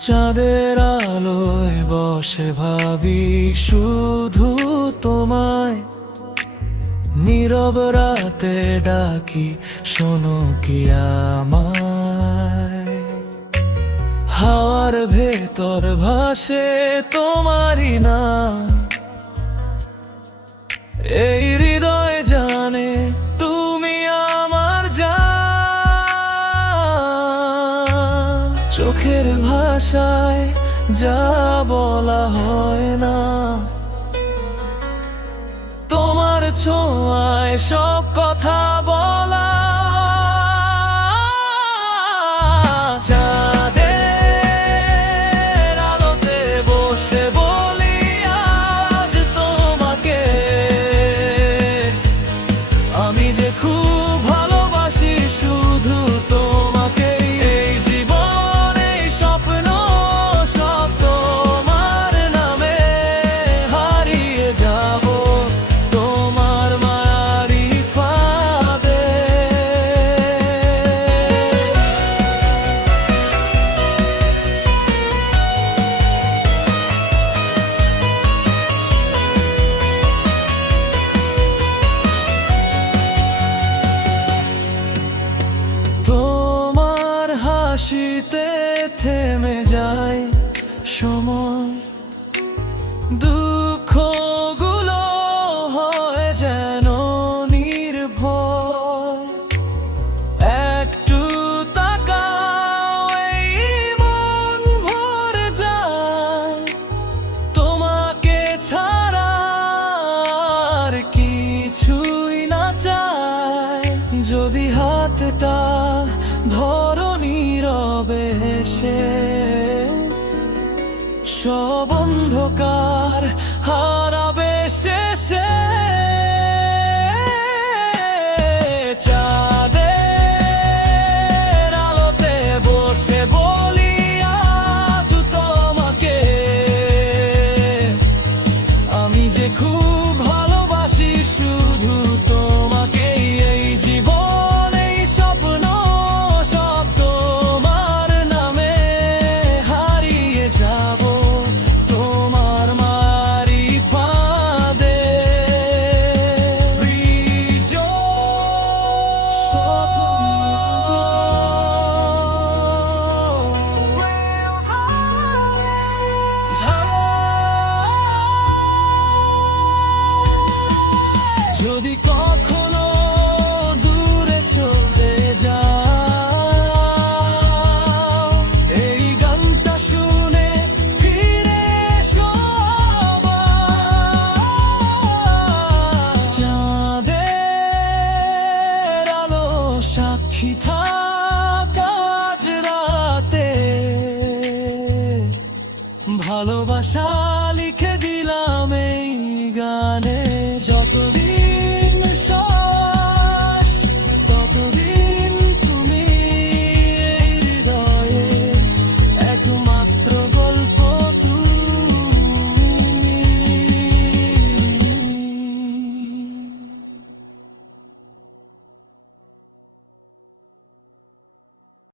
চাঁদের আলোয় বসে ভাবি শুধু তোমায়। নীরব রাতে ডাকি, শোনো কি আমায়। হাওয়ার ভেতর ভাসে তোমারই নাম। এই হৃদয় জানে তুমি আমার যা চোখের ভাষায় যা বলা হয় না। তোমার ছোঁয়ায় সব কথা থেমে যায় সময়। দুঃখগুলো হয় যেন নির্ভয়। একটু তাকাও মন ভরে যায়। তোমাকে ছাড়া কিছুই না চায়। যদি হাতটা ধরো নীরবে সে সব অন্ধকার ভালোবাসা লিখে দিলাম এই গানে। যতদিন